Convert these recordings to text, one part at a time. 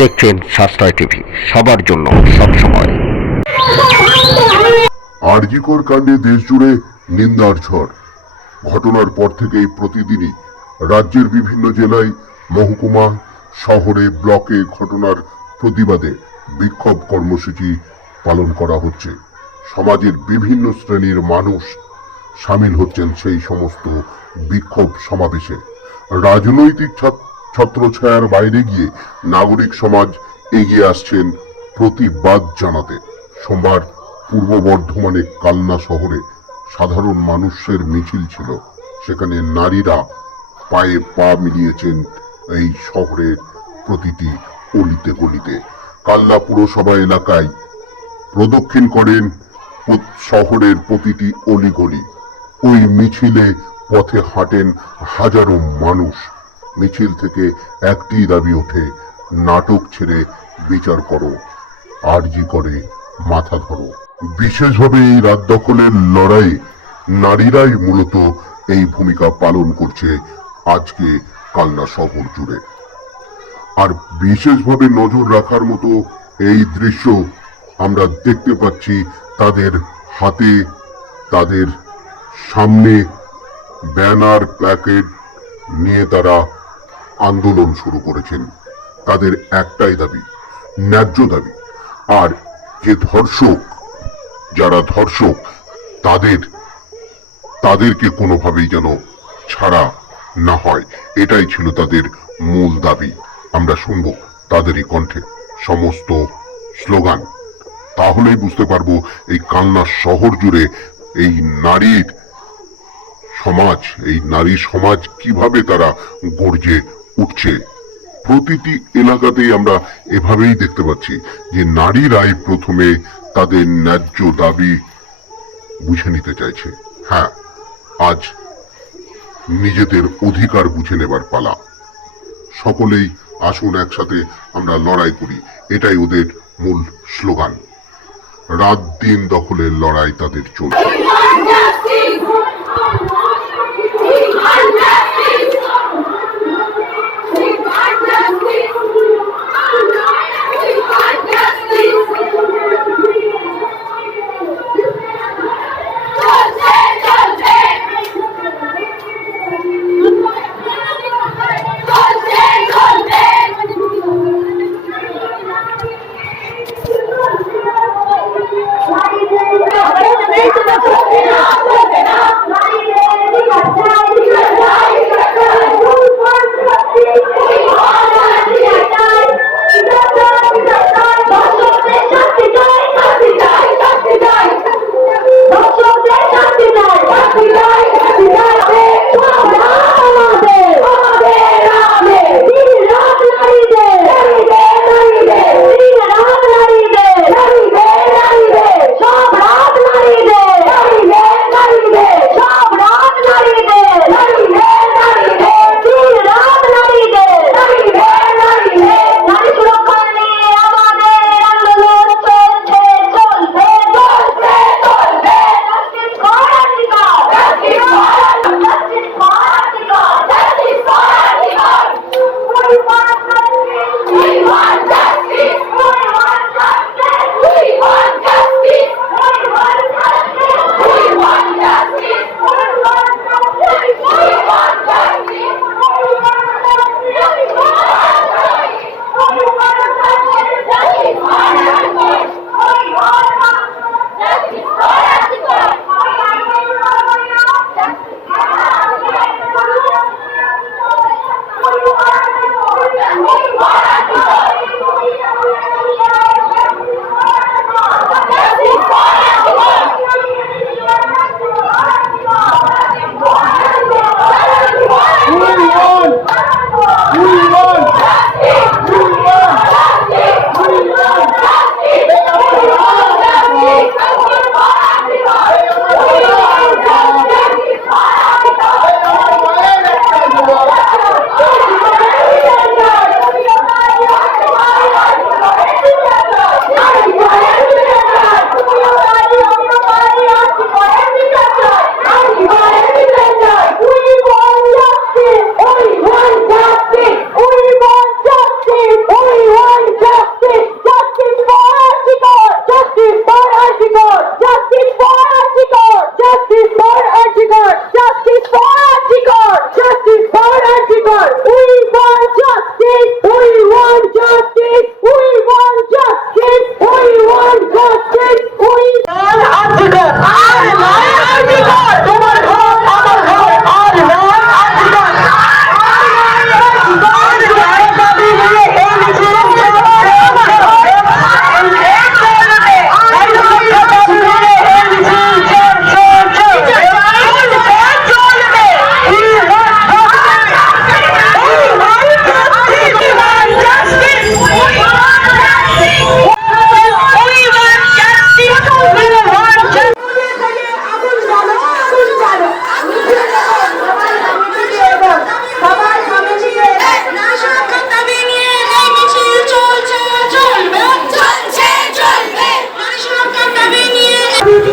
দেখছেন সাশ্রয় টিভি, সবার জন্য সবসময়। আরজি কর কাণ্ডে দেশ জুড়ে নিন্দার ঝড়। ঘটনার পর থেকেই প্রতিদিনই রাজ্যের বিভিন্ন জেলায়, মহকুমা, শহরে, ব্লকে ঘটনার প্রতিবাদে বিক্ষোভ কর্মসূচি পালন করা হচ্ছে। সমাজের বিভিন্ন শ্রেণীর মানুষ সামিল হচ্ছেন সেই সমস্ত বিক্ষোভ সমাবেশে। রাজনৈতিক ছত্রছায়ার বাইরে গিয়ে নাগরিক সমাজ এগিয়ে আসছেন প্রতিবাদ জানাতে। সোমবার পূর্ব বর্ধমানে কালনা শহরে সাধারণ মানুষের মিছিল ছিল। সেখানে নারীরা পায়ে পা মিলিয়েছেন এই শহরের প্রতিটি অলিতে গলিতে। কালনা পুরসভা এলাকায় প্রদক্ষিণ করেন শহরের প্রতিটি অলিগলি। ওই মিছিলে পথে হাঁটেন হাজারো মানুষ। মিছিল থেকে একটি দাবি ওঠে, নাটক ছেড়ে বিচার করো, আরজি করে মাথা ধরো। বিশেষভাবে এই রাত দখলের লড়াইয়ে নারীরাই মূলত এই ভূমিকা পালন করছে আজকে কালনা শহর জুড়ে। আর বিশেষভাবে নজর রাখার মতো এই দৃশ্য আমরা দেখতে পাচ্ছি, তাদের হাতে, তাদের সামনে ব্যানার, প্ল্যাকেট নিয়ে তারা আন্দোলন শুরু করেছেন। তাদের একটাই দাবি, ন্যায্য দাবি। আর যে ধর্ষক, যারা ধর্ষক, তাদেরকে কোনোভাবেই যেন ছাড়া না হয়, এটাই ছিল তাদের মূল দাবি। আমরা শুনব তাদেরই কণ্ঠে সমস্ত স্লোগান। তাহলেই বুঝতে পারবো এই কালনা শহর জুড়ে এই নারীর সমাজ কিভাবে তারা গর্জে উঠছে। প্রতিটি এলাকাতেই আমরা এভাবেই দেখতে পাচ্ছি যে নারীরাই প্রথমে তাদের ন্যায্য দাবি বুঝে নিতে চাইছে। হ্যাঁ, আজ নিজেদের অধিকার বুঝে নেবার পালা। সকলেই আসুন একসাথে আমরা লড়াই করি, এটাই ওদের মূল স্লোগান। রাত দিন দখলের লড়াই তাদের চলছে।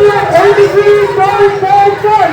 ADP, জয় জয় জয়।